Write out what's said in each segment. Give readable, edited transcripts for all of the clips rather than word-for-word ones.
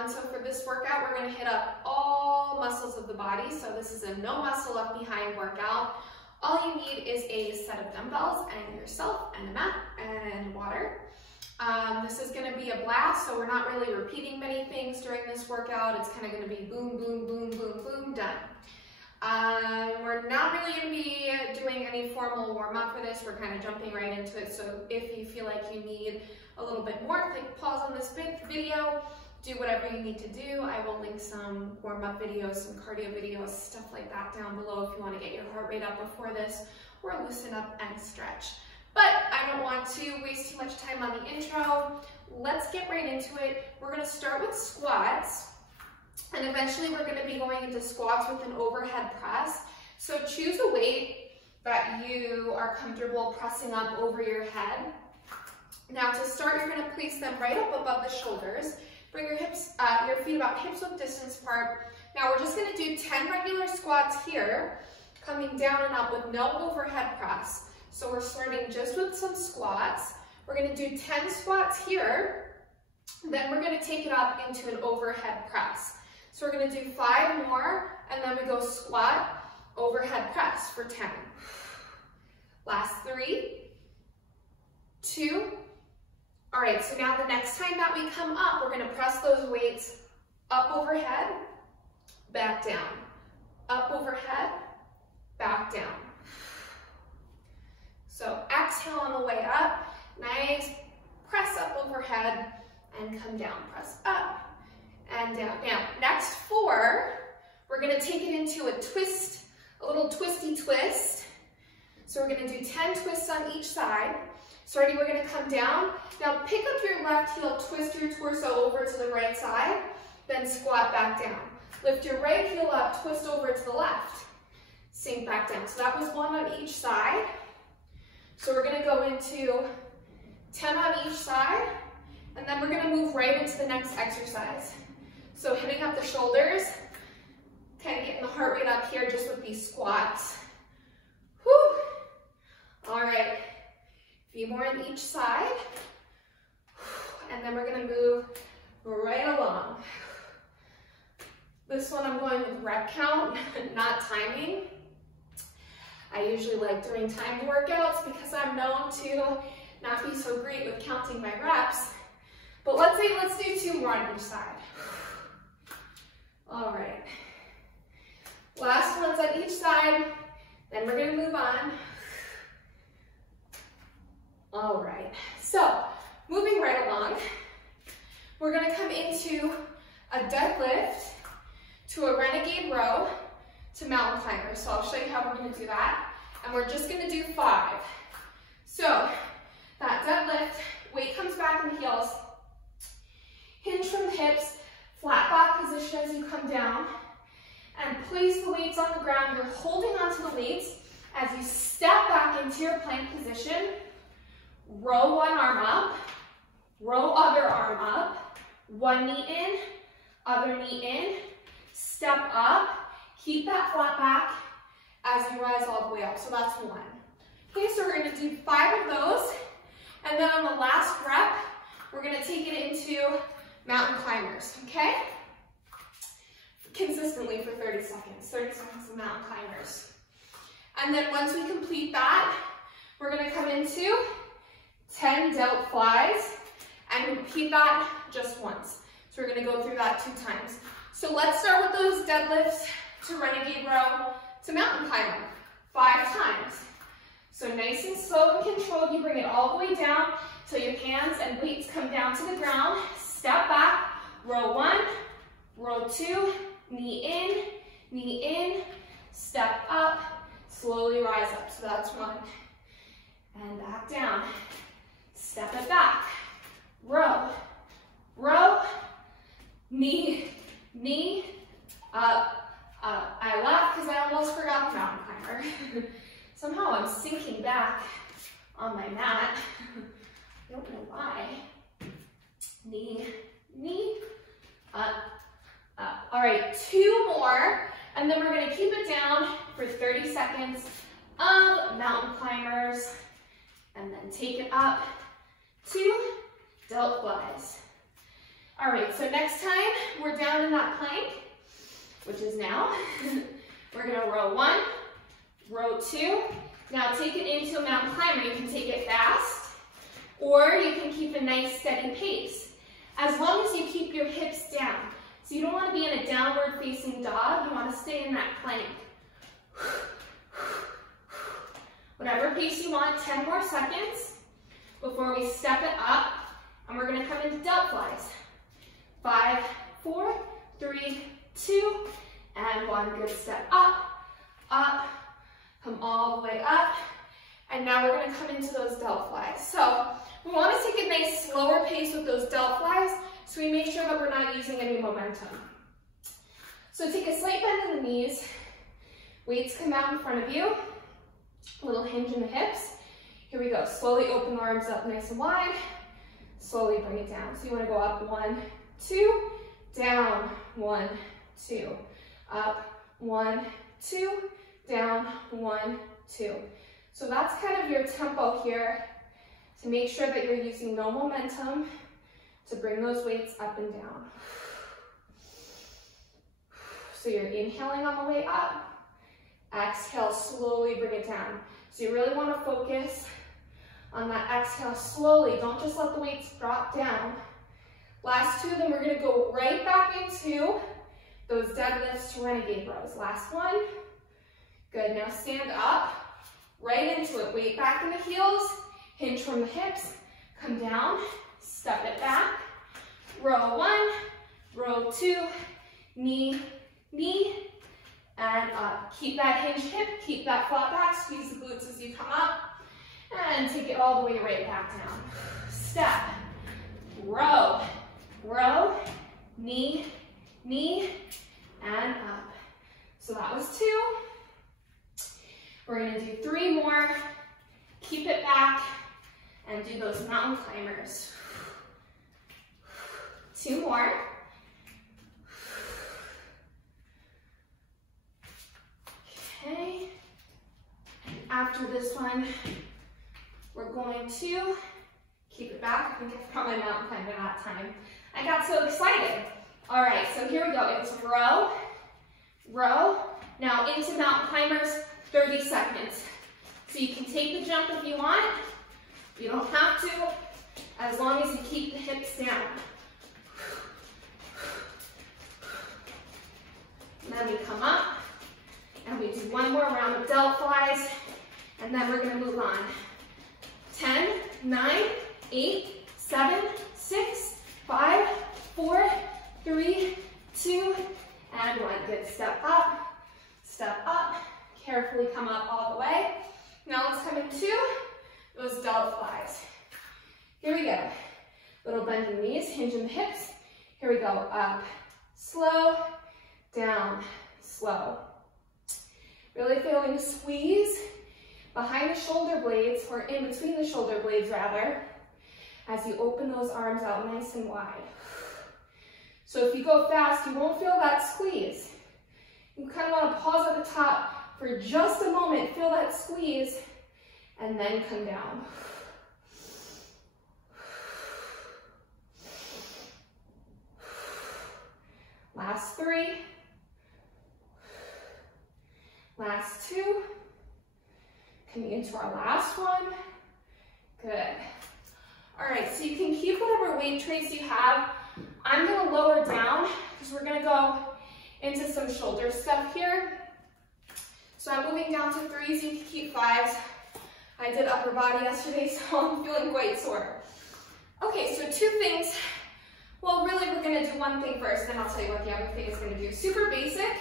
everyone. So for this workout, we're going to hit up all muscles of the body. So this is a no muscle left behind workout. All you need is a set of dumbbells and yourself and a mat and water. This is going to be a blast, so we're not really repeating many things during this workout. It's kind of going to be boom, boom, boom, boom, boom, done. We're not really going to be doing any formal warm-up for this. We're kind of jumping right into it. So if you feel like you need a little bit more, click pause on this video, do whatever you need to do. I will link some warm-up videos, some cardio videos, stuff like that down below if you want to get your heart rate up before this or loosen up and stretch. But I don't want to waste too much time on the intro. Let's get right into it. We're going to start with squats, and eventually we're going to be going into squats with an overhead press. So choose a weight that you are comfortable pressing up over your head. Now to start, you're going to place them right up above the shoulders. Bring your hips, your feet about hip-width distance apart. Now we're just going to do 10 regular squats here, coming down and up with no overhead press. So we're starting just with some squats. We're going to do 10 squats here. Then we're going to take it up into an overhead press. So we're going to do 5 more, and then we go squat, overhead press for 10. Last 3, 2. All right, so now the next time that we come up, we're going to press those weights up overhead, back down, up overhead, back down. So exhale on the way up, nice, press up overhead and come down, press up and down. Now, next 4, we're going to take it into a twist, a little twisty twist. So we're going to do 10 twists on each side. Starting, we're going to come down. Now pick up your left heel, twist your torso over to the right side, then squat back down. Lift your right heel up, twist over to the left, sink back down. So that was 1 on each side. So we're going to go into 10 on each side, and then we're going to move right into the next exercise. So hitting up the shoulders, kind of getting the heart rate up here just with these squats. Whew. All right. A few more on each side, and then we're going to move right along. This one I'm going with rep count, not timing. I usually like doing timed workouts because I'm known to not be so great with counting my reps. But let's do 2 more on each side. All right. Last ones on each side, then we're going to move on. All right, so moving right along, we're going to come into a deadlift to a renegade row to mountain climber. So I'll show you how we're going to do that, and we're just going to do 5. So that deadlift, weight comes back in the heels, hinge from the hips, flat back position as you come down, and place the weights on the ground. You're holding onto the weights as you step back into your plank position. Row one arm up, row other arm up, one knee in, other knee in, step up, keep that flat back as you rise all the way up. So that's 1. Okay, so we're going to do 5 of those, and then on the last rep, we're going to take it into mountain climbers, okay? Consistently for 30 seconds, 30 seconds of mountain climbers. And then once we complete that, we're going to come into 10 delt flies and repeat that just once. So we're going to go through that 2 times. So let's start with those deadlifts to renegade row to mountain climber 5 times. So nice and slow and controlled, you bring it all the way down till your hands and weights come down to the ground. Step back, row 1, row 2, knee in, step up, slowly rise up. So that's 1. And back down. Step it back, row, row, knee, up, up. I laughed because I almost forgot the mountain climber. Somehow I'm sinking back on my mat. I don't know why. Knee, up, up. All right, 2 more, and then we're going to keep it down for 30 seconds of mountain climbers, and then take it up 2 delt flies. All right, so next time we're down in that plank, which is now, we're gonna row 1, row 2. Now take it into a mountain climber. You can take it fast, or you can keep a nice steady pace. As long as you keep your hips down. So you don't want to be in a downward facing dog, you want to stay in that plank. Whatever pace you want, 10 more seconds before we step it up, and we're going to come into delt flies. 5, 4, 3, 2, and 1. Good step up, up, come all the way up, and now we're going to come into those delt flies. So we want to take a nice slower pace with those delt flies, so we make sure that we're not using any momentum. So take a slight bend in the knees, weights come out in front of you, little hinge in the hips. Here we go, slowly open the arms up nice and wide, slowly bring it down. So you want to go up, 1, 2, down, 1, 2, up, 1, 2, down, 1, 2. So that's kind of your tempo here to make sure that you're using no momentum to bring those weights up and down. So you're inhaling on the way up, exhale, slowly bring it down. So you really want to focus on that exhale slowly. Don't just let the weights drop down. Last 2 of them, we're going to go right back into those deadlifts to renegade rows. Last one. Good, now stand up, right into it. Weight back in the heels, hinge from the hips, come down, step it back. Row 1, row 2, knee, knee, and up. Keep that hinge hip, keep that flat back, squeeze the glutes as you come up, and take it all the way right back down. Step, row, row, knee, knee, and up. So that was 2. We're gonna do 3 more, keep it back, and do those mountain climbers. 2 more. Okay. After this one, we're going to keep it back. I think I forgot my mountain climber that time. I got so excited. All right, so here we go. It's row, row. Now into mountain climbers, 30 seconds. So you can take the jump if you want. You don't have to, as long as you keep the hips down. And then we come up, and we do 1 more round of delt flies, and then we're gonna move on. 10, 9, 8, 7, 6, 5, 4, 3, 2, and 1. Good, step up, carefully come up all the way. Now let's come into those delt flies. Here we go. Little bend in the knees, hinge in the hips. Here we go, up, slow, down, slow. Really feeling a squeeze behind the shoulder blades, or in between the shoulder blades rather, as you open those arms out nice and wide. So if you go fast, you won't feel that squeeze. You kind of want to pause at the top for just a moment, feel that squeeze, and then come down. Last 3. Last 2. Coming into our last one. Good. All right, so you can keep whatever weight trace you have. I'm gonna lower down because we're gonna go into some shoulder stuff here. So I'm moving down to 3s, you can keep 5s. I did upper body yesterday, so I'm feeling quite sore. Okay, so 2 things. Well, really, we're gonna do 1 thing first, then I'll tell you what the other thing is gonna do. Super basic,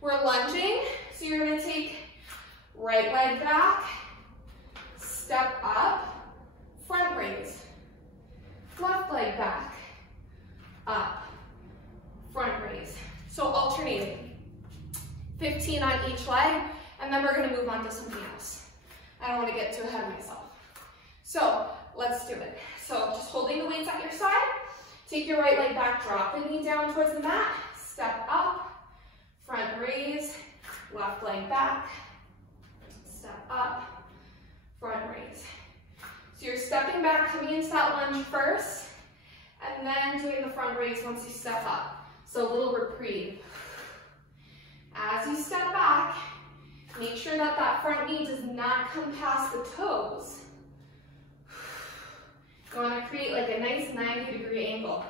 we're lunging. So you're gonna take right leg back, step up, front raise. Left leg back, up, front raise. So alternating. 15 on each leg, and then we're gonna move on to something else. I don't wanna get too ahead of myself. So let's do it. So just holding the weights at your side, take your right leg back, drop the knee down towards the mat, step up, front raise, left leg back, step up, front raise. So you're stepping back, coming into that lunge first, and then doing the front raise once you step up. So a little reprieve. As you step back, make sure that that front knee does not come past the toes. You want to create like a nice 90-degree angle.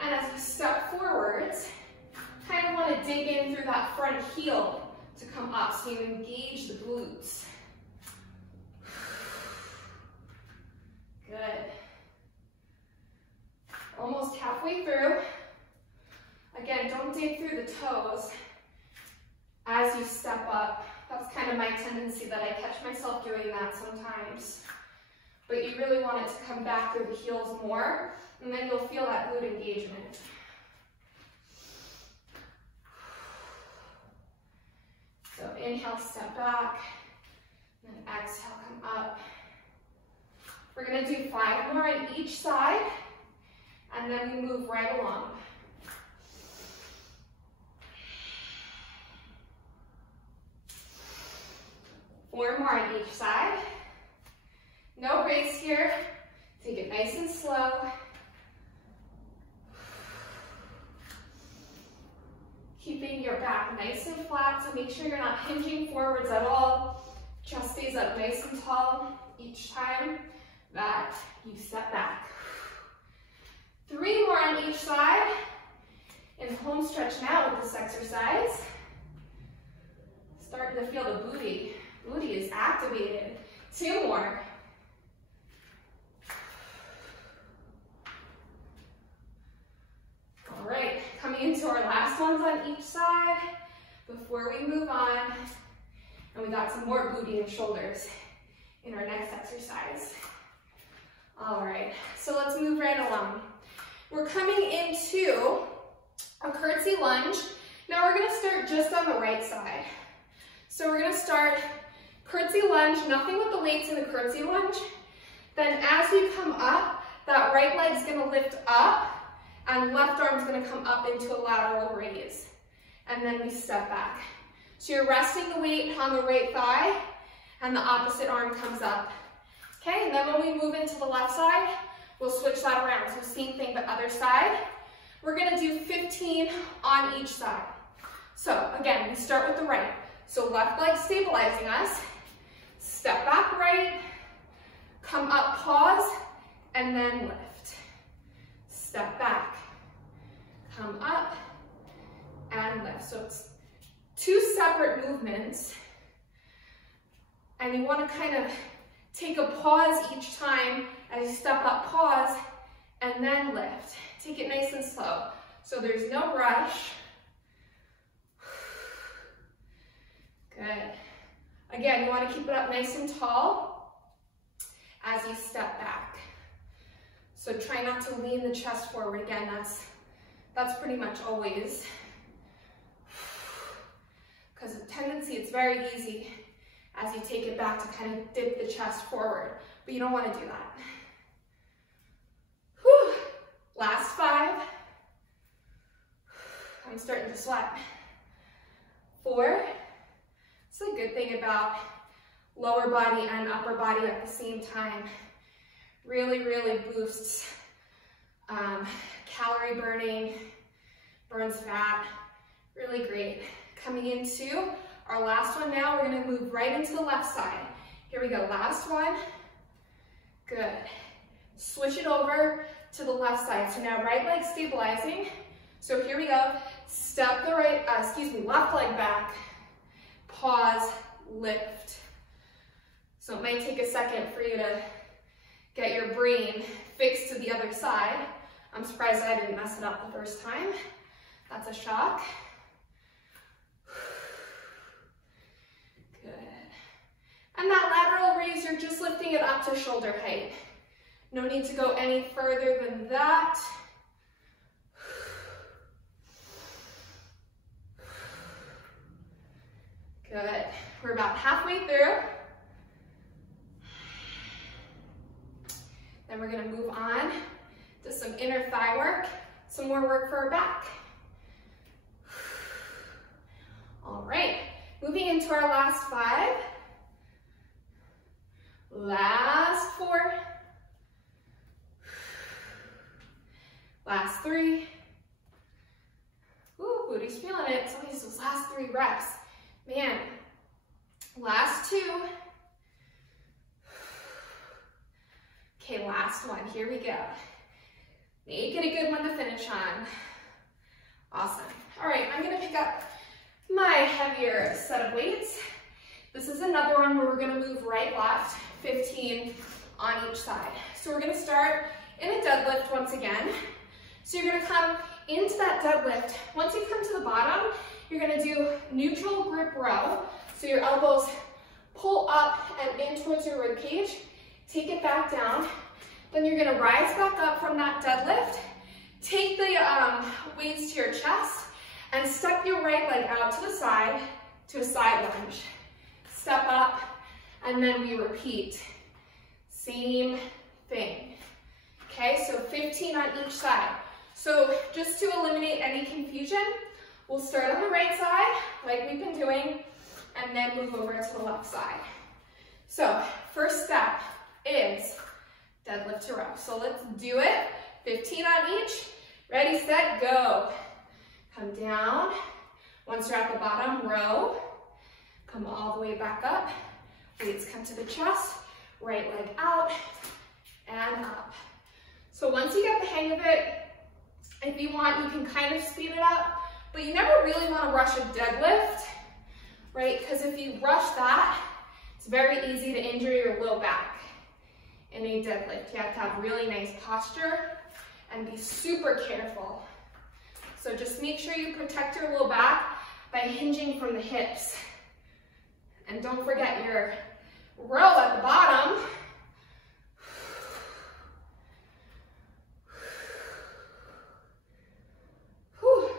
And as you step forwards, kind of want to dig in through that front heel to come up so you engage the glutes. Good. Almost halfway through. Again, don't dig through the toes as you step up. That's kind of my tendency that I catch myself doing that sometimes. But you really want it to come back through the heels more, and then you'll feel that glute engagement. So inhale, step back, and then exhale, come up. We're going to do 5 more on each side, and then we move right along. Four more on each side. No race here. Take it nice and slow. Keeping your back nice and flat, so make sure you're not hinging forwards at all. Chest stays up nice and tall each time that you step back. 3 more on each side. And home stretch now with this exercise. Starting to feel the booty. Booty is activated. 2 more. All right, coming into our last ones on each side before we move on. And we got some more booty and shoulders in our next exercise. All right, so let's move right along. We're coming into a curtsy lunge. Now we're gonna start just on the right side. So we're gonna start curtsy lunge, nothing with the weights in the curtsy lunge. Then as you come up, that right leg's gonna lift up and left arm's gonna come up into a lateral raise. And then we step back. So you're resting the weight on the right thigh and the opposite arm comes up. Okay, and then when we move into the left side, we'll switch that around. So same thing, but other side. We're gonna do 15 on each side. So again, we start with the right. So left leg stabilizing us. Step back right, come up, pause, and then lift. Step back, come up, and lift. So it's 2 separate movements. And you want to kind of take a pause each time as you step up, pause, and then lift. Take it nice and slow. So there's no rush. Good. Again, you want to keep it up nice and tall as you step back. So try not to lean the chest forward. Again, that's pretty much always. Because the tendency, it's very easy as you take it back to kind of dip the chest forward, but you don't want to do that. Whew. Last 5. I'm starting to sweat. 4. It's a good thing about lower body and upper body at the same time. Really, really boosts calorie burning, burns fat, really great. Coming into our last one now, we're gonna move right into the left side. Here we go, last one. Good. Switch it over to the left side. So now right leg stabilizing. So here we go. Step the left leg back. Pause, lift. So it might take a second for you to get your brain fixed to the other side. I'm surprised I didn't mess it up the first time. That's a shock. Good. And that lateral raise, you're just lifting it up to shoulder height. No need to go any further than that. Good. We're about halfway through. Then we're going to move on to some inner thigh work, some more work for our back. All right, moving into our last 5. Last 4. Last 3. Ooh, booty's feeling it. It's always those last 3 reps. Man. Last 2. Okay, last one. Here we go. Make it a good one to finish on. Awesome. All right, I'm gonna pick up my heavier set of weights. This is another one where we're gonna move right, left, 15 on each side. So we're gonna start in a deadlift once again. So you're gonna come into that deadlift. Once you come to the bottom, you're gonna do neutral grip row. So your elbows pull up and in towards your rib cage. Take it back down. Then you're gonna rise back up from that deadlift. Take the weights to your chest and step your right leg out to the side to a side lunge. Step up and then we repeat. Same thing. Okay, so 15 on each side. So just to eliminate any confusion, we'll start on the right side like we've been doing and then move over to the left side. So first step is deadlift to row. So let's do it. 15 on each. Ready, set, go. Come down. Once you're at the bottom, row. Come all the way back up. Weights come to the chest. Right leg out and up. So once you get the hang of it, if you want, you can kind of speed it up, but you never really want to rush a deadlift, right? Because if you rush that, it's very easy to injure your low back in a deadlift. You have to have really nice posture and be super careful. So just make sure you protect your low back by hinging from the hips. And don't forget your row at the bottom. Whew.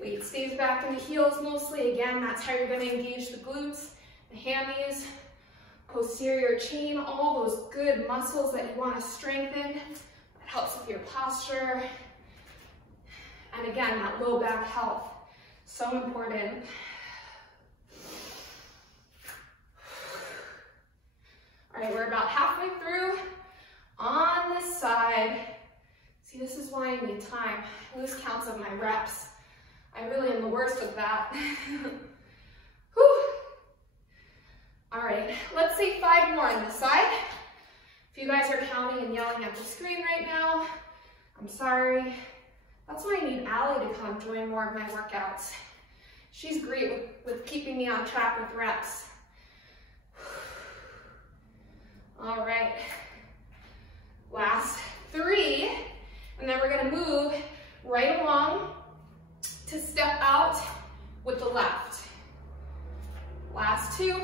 Weight stays back in the heels mostly. Again, that's how you're going to engage the glutes, the hammies, posterior chain, all those good muscles that you want to strengthen. That helps with your posture. And again, that low back health, so important. All right, we're about halfway through on this side. See, this is why I need time. I lose counts of my reps. I really am the worst of that. Whew. All right, let's say 5 more on this side. If you guys are counting and yelling at the screen right now, I'm sorry. That's why I need Allie to come join more of my workouts. She's great with keeping me on track with reps. All right, last 3, and then we're gonna move right along to step out with the left. Last 2.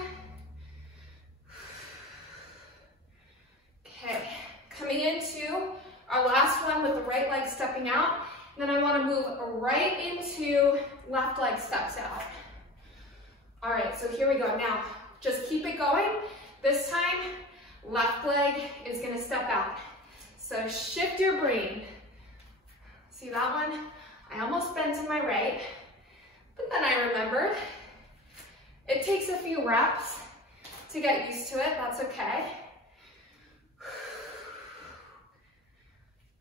Okay, coming into our last one with the right leg stepping out, and then I wanna move right into left leg steps out. All right, so here we go. Now, just keep it going. This time, left leg is gonna step out. So shift your brain. See that one? I almost bent to my right, but then I remembered. It takes a few reps to get used to it, that's okay.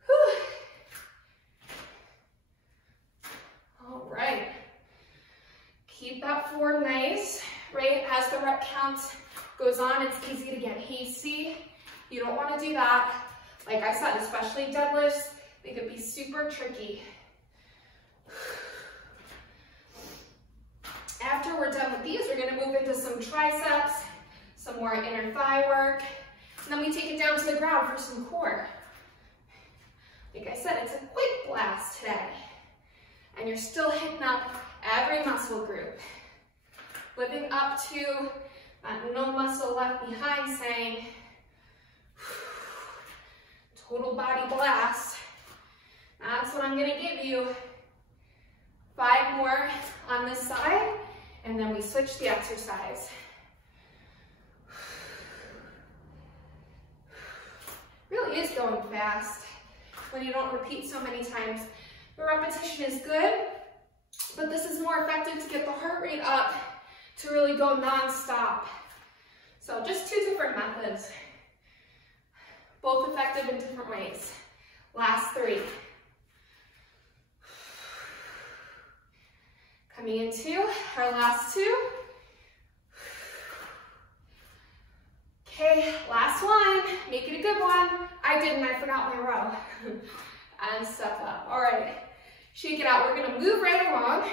Whew. All right. Keep that form nice, right? As the rep count goes on, it's easy to get hasty. You don't want to do that. Like I said, especially deadlifts, they could be super tricky. After we're done with these, we're going to move into some triceps, some more inner thigh work, and then we take it down to the ground for some core. Like I said, it's a quick blast today, and you're still hitting up every muscle group. Living up to no muscle left behind, saying total body blast. That's what I'm going to give you. 5 more on this side, and then we switch the exercise. Really is going fast when you don't repeat so many times. The repetition is good, but this is more effective to get the heart rate up to really go non-stop. So just 2 different methods, both effective in different ways. Last 3. Coming into our last two. Okay, last one. Make it a good one. I didn't, I forgot my row. And step up. All right, shake it out. We're gonna move right along.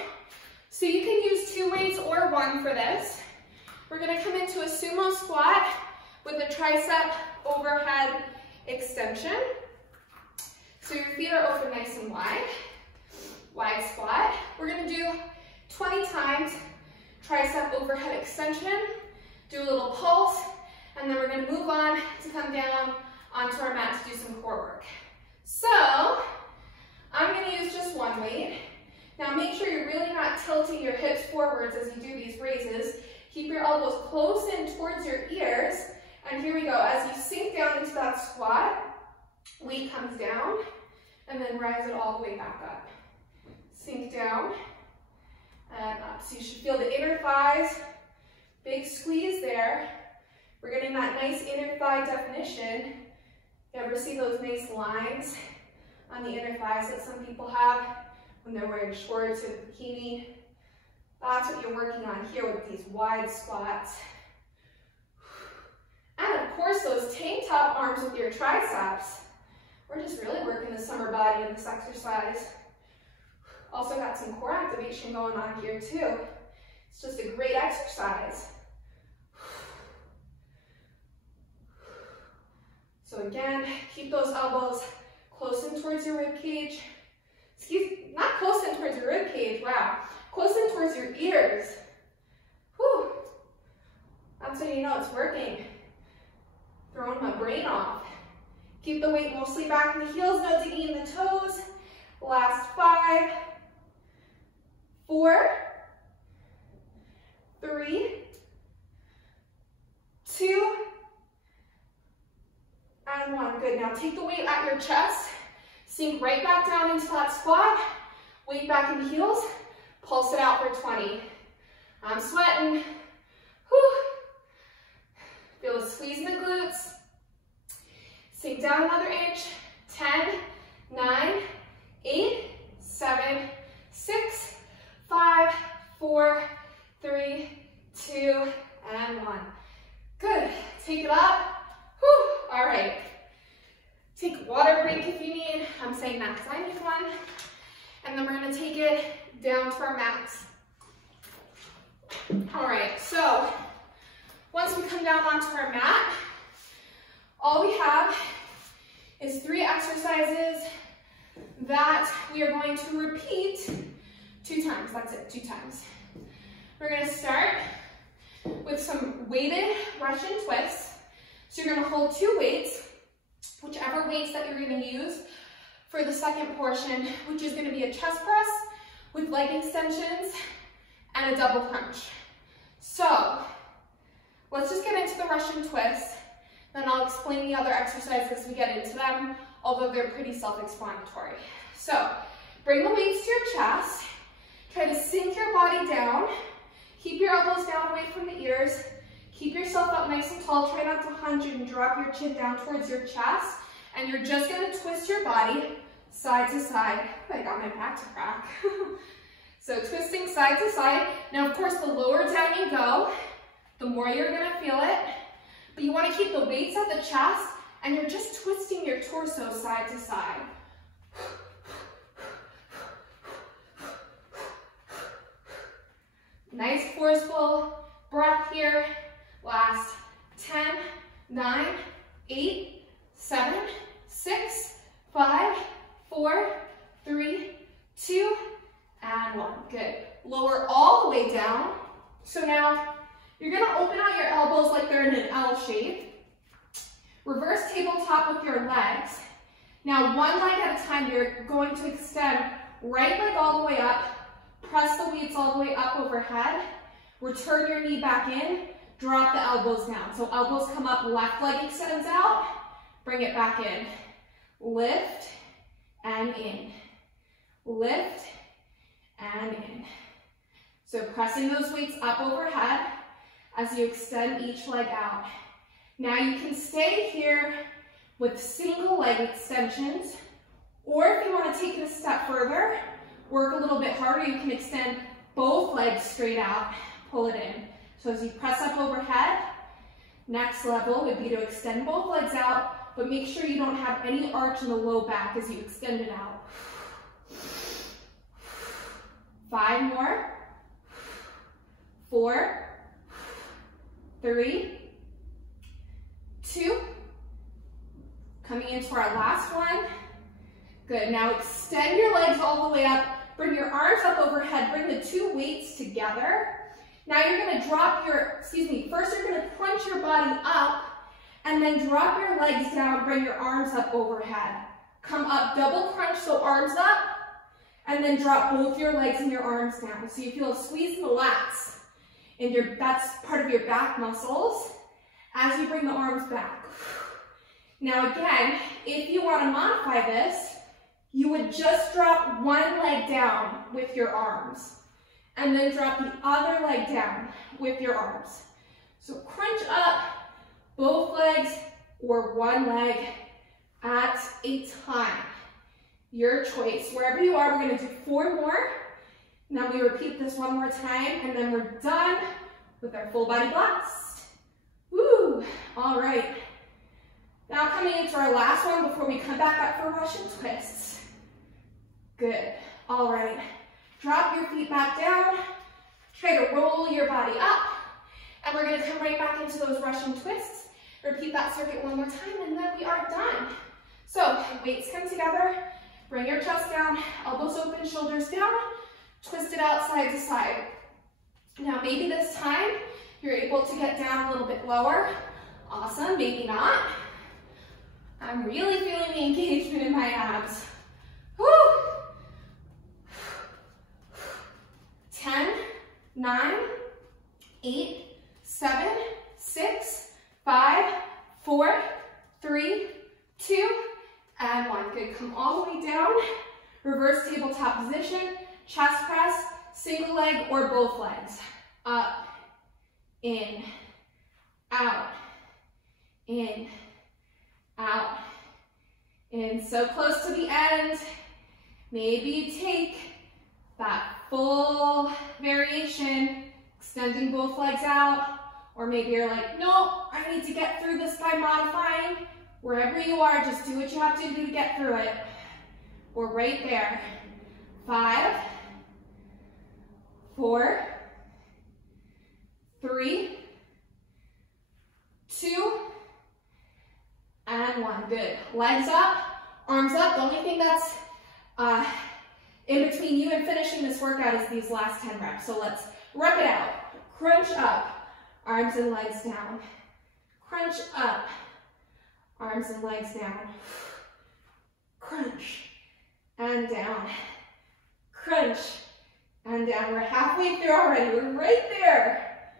So you can use 2 weights or 1 for this. We're gonna come into a sumo squat with a tricep overhead extension. So your feet are open nice and wide. Wide squat. We're gonna do 20 times tricep overhead extension. Do a little pulse, and then we're gonna move on to come down onto our mat to do some core work. So, I'm gonna use just 1 weight. Now make sure you're really not tilting your hips forwards as you do these raises. Keep your elbows close in towards your ears. And here we go. As you sink down into that squat, weight comes down, and then rise it all the way back up. Sink down and up. So you should feel the inner thighs. Big squeeze there. We're getting that nice inner thigh definition. You ever see those nice lines on the inner thighs that some people have when they're wearing shorts or bikini? That's what you're working on here with these wide squats. And of course, those tank top arms with your triceps. We're just really working the summer body in this exercise. Also got some core activation going on here too. It's just a great exercise. So again, keep those elbows close in towards your rib cage. Not close in towards your rib cage, wow. Close in towards your ears. Whew. That's how you know it's working. Throwing my brain off. Keep the weight mostly back in the heels, no digging in the toes. Last 5, 4, 3, 2, and 1. Good. Now take the weight at your chest. Sink right back down into that squat. Weight back in the heels. Pulse it out for 20. I'm sweating. Whew. Feel the squeeze in the glutes. Sink down another inch. 10, 9, 8, 7, 6, 5, 4, 3, 2, and 1. Good. Take it up. Whew. All right. Take a water break if you need. I'm saying that because I need one. And then we're going to take it down to our mats. All right. So once we come down onto our mat, all we have is 3 exercises that we are going to repeat 2 times. That's it, 2 times. We're going to start with some weighted Russian twists. So you're going to hold 2 weights, whichever weights that you're going to use for the second portion, which is going to be a chest press with leg extensions and a double crunch. So let's just get into the Russian twist, then I'll explain the other exercises as we get into them, although they're pretty self-explanatory. So bring the weights to your chest, try to sink your body down, keep your elbows down away from the ears, keep yourself up nice and tall, try not to hunch and drop your chin down towards your chest, and you're just going to twist your body side to side. I got my back to crack. So twisting side to side. Now, of course, the lower down you go, the more you're going to feel it. But you want to keep the weights at the chest, and you're just twisting your torso side to side. Nice forceful breath here. Last 10, 9, 8, 7, 6, 5, 4, 3, 2, and 1. Good. Lower all the way down. So now you're going to open out your elbows like they're in an L shape. Reverse tabletop with your legs. Now 1 leg at a time, you're going to extend right leg all the way up. Press the weights all the way up overhead. Return your knee back in. Drop the elbows down. So elbows come up, left leg extends out. Bring it back in. Lift and in. Lift and in. So pressing those weights up overhead as you extend each leg out. Now you can stay here with single leg extensions, or if you want to take it a step further, work a little bit harder, you can extend both legs straight out, pull it in. So as you press up overhead, next level would be to extend both legs out, but make sure you don't have any arch in the low back as you extend it out. 5 more. 4, 3, 2. Coming into our last one. Good, now extend your legs all the way up. Bring your arms up overhead, bring the 2 weights together. Now you're gonna drop your, first you're gonna crunch your body up and then drop your legs down, bring your arms up overhead. Come up, double crunch, so arms up, and then drop both your legs and your arms down. So you feel a squeeze in the lats, and that's part of your back muscles as you bring the arms back. Now again, if you wanna modify this, you would just drop one leg down with your arms and then drop the other leg down with your arms. So crunch up both legs or one leg at a time. Your choice. Wherever you are, we're gonna do 4 more. Now we repeat this one more time and then we're done with our full body blast. Woo! All right. Now coming into our last one before we come back up for Russian twists. Good. All right. Drop your feet back down. Try to roll your body up. And we're going to come right back into those Russian twists. Repeat that circuit one more time and then we are done. So weights come together. Bring your chest down. Elbows open, shoulders down. Twist it out side to side. Now maybe this time you're able to get down a little bit lower. Awesome. Maybe not. I'm really feeling the engagement in my abs. Woo! 10, 9, 8, 7, 6, 5, 4, 3, 2, and 1. Good. Come all the way down. Reverse tabletop position. Chest press. Single leg or both legs. Up. In. Out. In. Out. In. So close to the end. Maybe you take that full variation, extending both legs out, or maybe you're like, no, I need to get through this by modifying. Wherever you are, just do what you have to do to get through it. We're right there. 5, 4, 3, 2, and 1. Good. Legs up, arms up. The only thing that's in between you and finishing this workout is these last 10 reps. So let's rep it out. Crunch up, arms and legs down. Crunch up, arms and legs down. Crunch and down. Crunch and down. We're halfway through already. We're right there.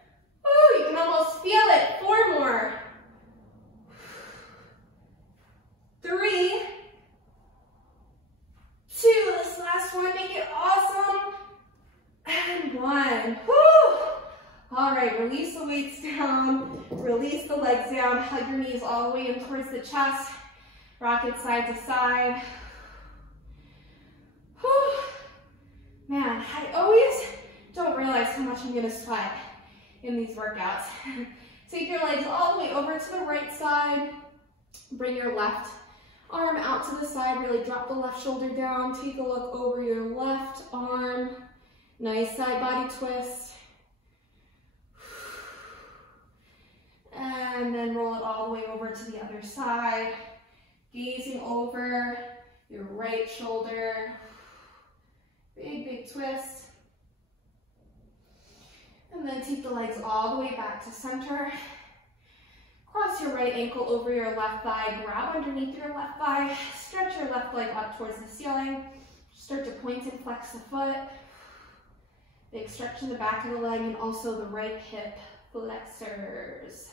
Woo, you can almost feel it. 4 more. 3, 2, this last one, make it awesome, and 1. Woo! All right, release the weights down, release the legs down, hug your knees all the way in towards the chest, rock it side to side. Whew. Man, I always don't realize how much I'm gonna sweat in these workouts. Take your legs all the way over to the right side, bring your left arm out to the side, really drop the left shoulder down, take a look over your left arm, nice side body twist, and then roll it all the way over to the other side, gazing over your right shoulder, big twist, and then take the legs all the way back to center. Cross your right ankle over your left thigh, grab underneath your left thigh, stretch your left leg up towards the ceiling, start to point and flex the foot, big stretch in the back of the leg and also the right hip flexors.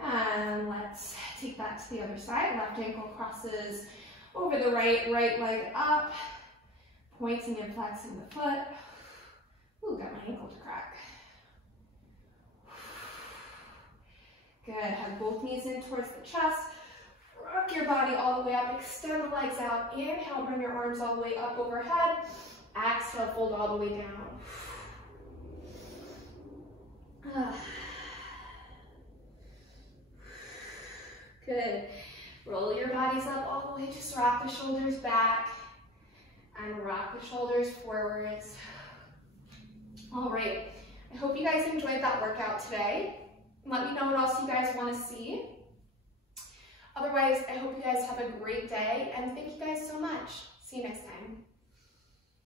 And let's take that to the other side, left ankle crosses over the right leg up, pointing and flexing the foot. Ooh, got my ankle to crack. Good, hug both knees in towards the chest. Rock your body all the way up, extend the legs out. Inhale, bring your arms all the way up overhead. Exhale, fold all the way down. Good. Roll your bodies up all the way. Just rock the shoulders back and rock the shoulders forwards. All right. I hope you guys enjoyed that workout today. Let me know what else you guys want to see. Otherwise, I hope you guys have a great day, and thank you guys so much. See you next time.